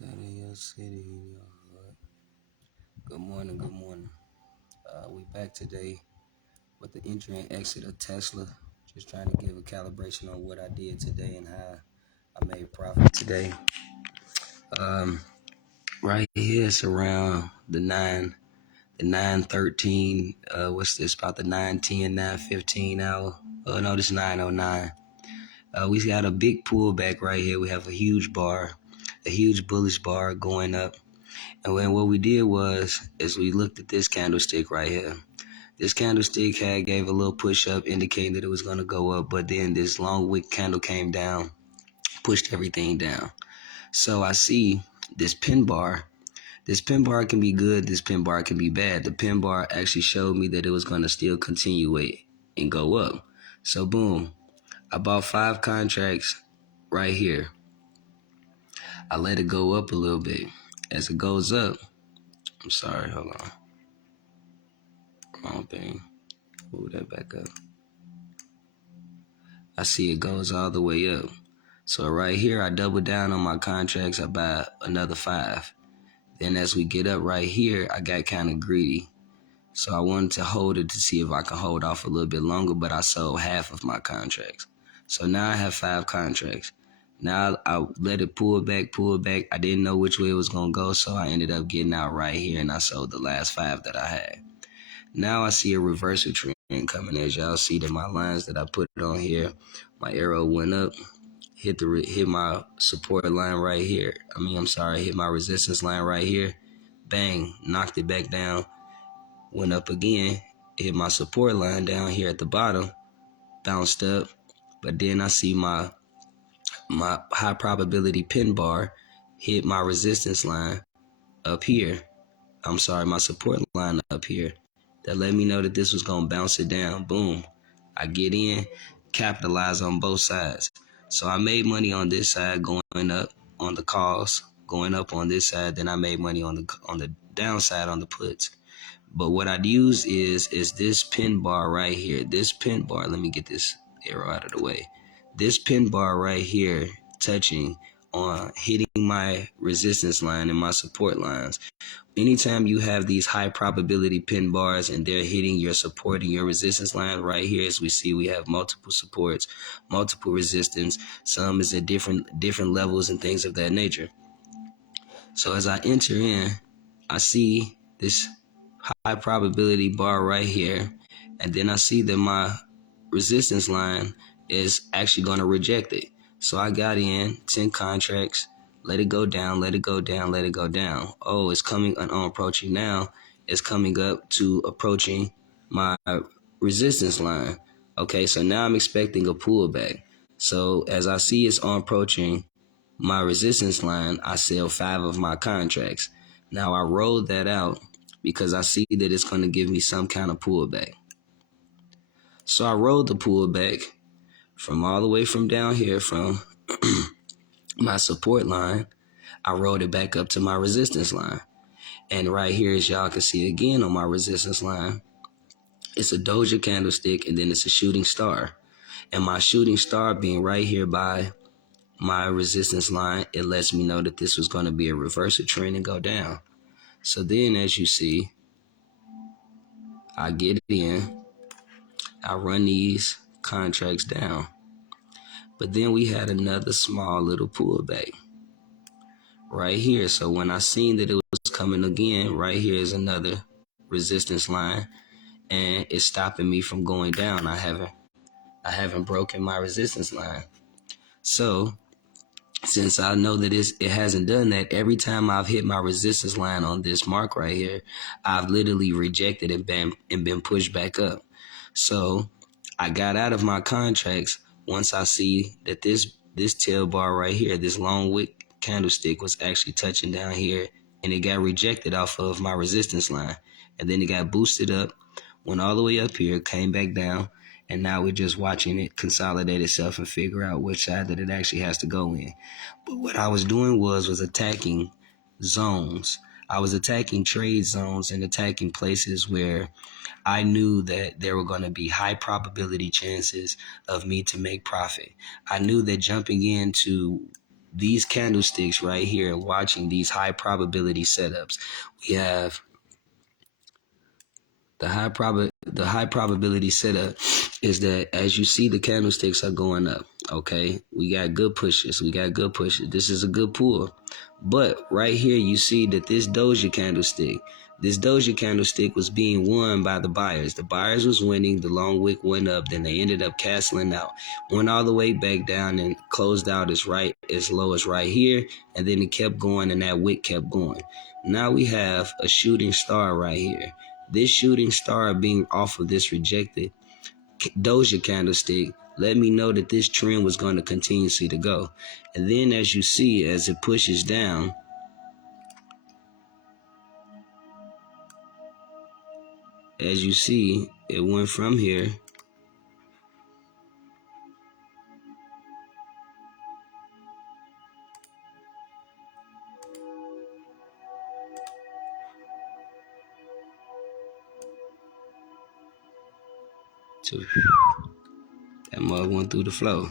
Set in your city, in your hood. Good morning, good morning. We back today with the entry and exit of Tesla. Just trying to give a calibration on what I did today and how I made profit today. Um, right here it's around the 9:13. What's this? About the 9:10, 9:15 hour. Oh no, this 9:09. We got a big pullback right here. We have a huge bullish bar going up. And then what we did is we looked at this candlestick right here. This candlestick gave a little push up, indicating that it was going to go up, but then this long wick candle came down, pushed everything down. So I see this pin bar. This pin bar can be good. This pin bar can be bad. The pin bar actually showed me that it was going to still continuate and go up. So boom, I bought 5 contracts right here. I let it go up a little bit. As it goes up, I'm sorry, hold on. Wrong thing. Move that back up. I see it goes all the way up. So right here, I double down on my contracts. I buy another 5. Then as we get up right here, I got kind of greedy. So I wanted to hold it to see if I can hold off a little bit longer, but I sold half of my contracts. So now I have 5 contracts. Now I let it pull back. I didn't know which way it was going to go, so I ended up getting out right here, and I sold the last 5 that I had. Now I see a reversal trend coming. As y'all see that my lines that I put on here, my arrow went up, hit my support line right here. Hit my resistance line right here. Bang, knocked it back down, went up again, hit my support line down here at the bottom, bounced up. But then I see my high probability pin bar hit my resistance line up here. My support line up here. That let me know that this was going to bounce it down. Boom. I get in, capitalize on both sides. So I made money on this side going up on the calls, going up on this side. Then I made money on the downside on the puts. But what I'd use is this pin bar right here. This pin bar, let me get this arrow out of the way. This pin bar right here touching on hitting my resistance line and my support lines. Anytime you have these high probability pin bars and they're hitting your support and your resistance line right here, as we see, we have multiple supports, multiple resistance. Some is at different levels and things of that nature. So as I enter in, I see this high probability bar right here, and then I see that my resistance line is actually going to reject it. So I got in 10 contracts, let it go down, let it go down, let it go down. Oh, it's coming on approaching now. It's coming up to approaching my resistance line. Okay, so now I'm expecting a pullback. So as I see it's on approaching my resistance line, I sell 5 of my contracts. Now I rolled that out because I see that it's going to give me some kind of pullback. So I rolled the pullback from all the way from down here from my support line. I rolled it back up to my resistance line. And right here, as y'all can see again on my resistance line, it's a doja candlestick and then it's a shooting star. And my shooting star being right here by my resistance line, it lets me know that this was going to be a reversal trend and go down. So then as you see, I get in, I run these contracts down. But then we had another small little pullback right here. So when I seen that it was coming again, right here is another resistance line, and it's stopping me from going down. I haven't broken my resistance line. So since I know that it hasn't done that, every time I've hit my resistance line on this mark right here, I've literally rejected and been pushed back up. So I got out of my contracts once I see that this tail bar right here, this long wick candlestick was actually touching down here, and it got rejected off of my resistance line. And then it got boosted up, went all the way up here, came back down, and now we're just watching it consolidate itself and figure out which side that it actually has to go in. But what I was doing was attacking zones. I was attacking trade zones and attacking places where I knew that there were going to be high probability chances of me to make profit. I knew that jumping into these candlesticks right here, watching these high probability setups. We have the high probability setup is that as you see the candlesticks are going up. Okay, we got good pushes. This is a good pull. But right here you see that this doja candlestick was being won by the buyers. The buyers was winning, the long wick went up, then they ended up canceling out. Went all the way back down and closed out as low as right here, and then it kept going and that wick kept going. Now we have a shooting star right here. This shooting star being off of this rejected doja candlestick let me know that this trend was going to continuously to go. And then as you see, as it pushes down, as you see, it went from here to that mug went through the flow.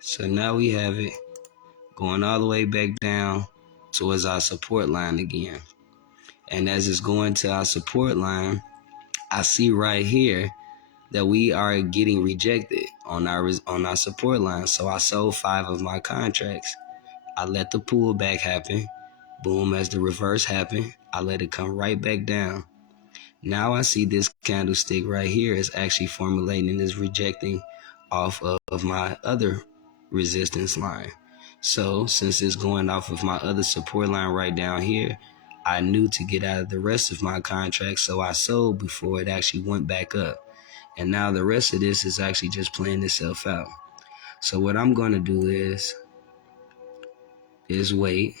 So now we have it going all the way back down towards our support line again. And as it's going to our support line, I see right here that we are getting rejected on our support line. So I sold 5 of my contracts. I let the pullback happen. Boom, as the reverse happened, I let it come right back down. Now I see this candlestick right here is actually formulating and is rejecting off of my other resistance line. So since it's going off of my other support line right down here, I knew to get out of the rest of my contracts, so I sold before it actually went back up. And now the rest of this is actually just playing itself out. So what I'm going to do is wait.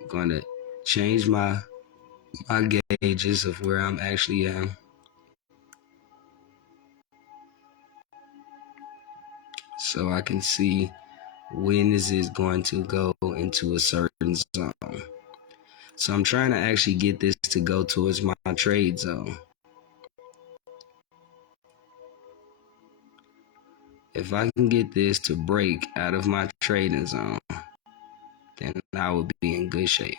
I'm going to change my gauges of where I'm actually at. So I can see when is it going to go into a certain zone. So I'm trying to actually get this to go towards my trade zone. If I can get this to break out of my trading zone, then I will be in good shape.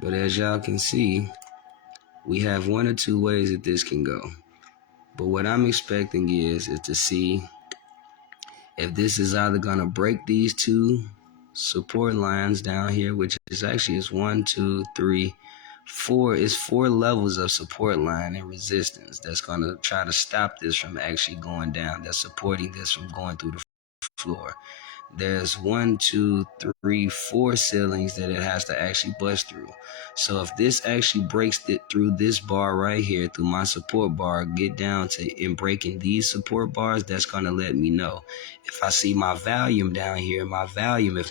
But as y'all can see, we have 1 or 2 ways that this can go. But what I'm expecting is to see if this is either going to break these 2 support lines down here, which is actually is 1, 2, 3, 4. It's 4 levels of support line and resistance that's going to try to stop this from actually going down. That's supporting this from going through the floor. There's 1, 2, 3, 4 ceilings that it has to actually bust through. So if this actually breaks it through this bar right here, through my support bar, get down to in breaking these support bars, that's going to let me know. If I see my volume down here, if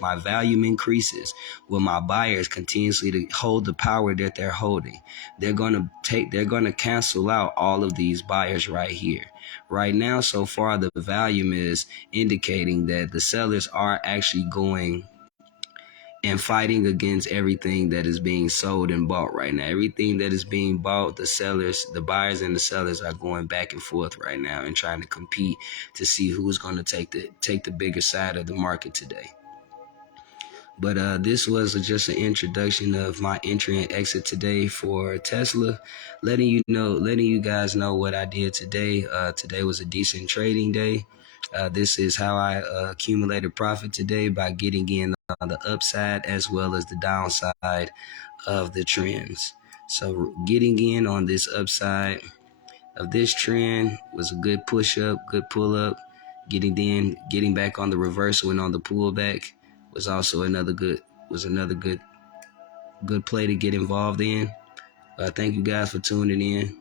my volume increases, will my buyers continuously to hold the power that they're holding? They're going to cancel out all of these buyers right here. Right now, so far, the volume is indicating that the sellers are actually going and fighting against everything that is being sold and bought right now. Everything that is being bought, the buyers and the sellers are going back and forth right now and trying to compete to see who's going to take the bigger side of the market today. But this was just an introduction of my entry and exit today for Tesla, letting you guys know what I did today. Today was a decent trading day. This is how I accumulated profit today, by getting in on the upside as well as the downside of the trends. So getting in on this upside of this trend was a good push up, good pull up. Getting back on the reversal and on the pullback was also another good play to get involved in. Thank you guys for tuning in.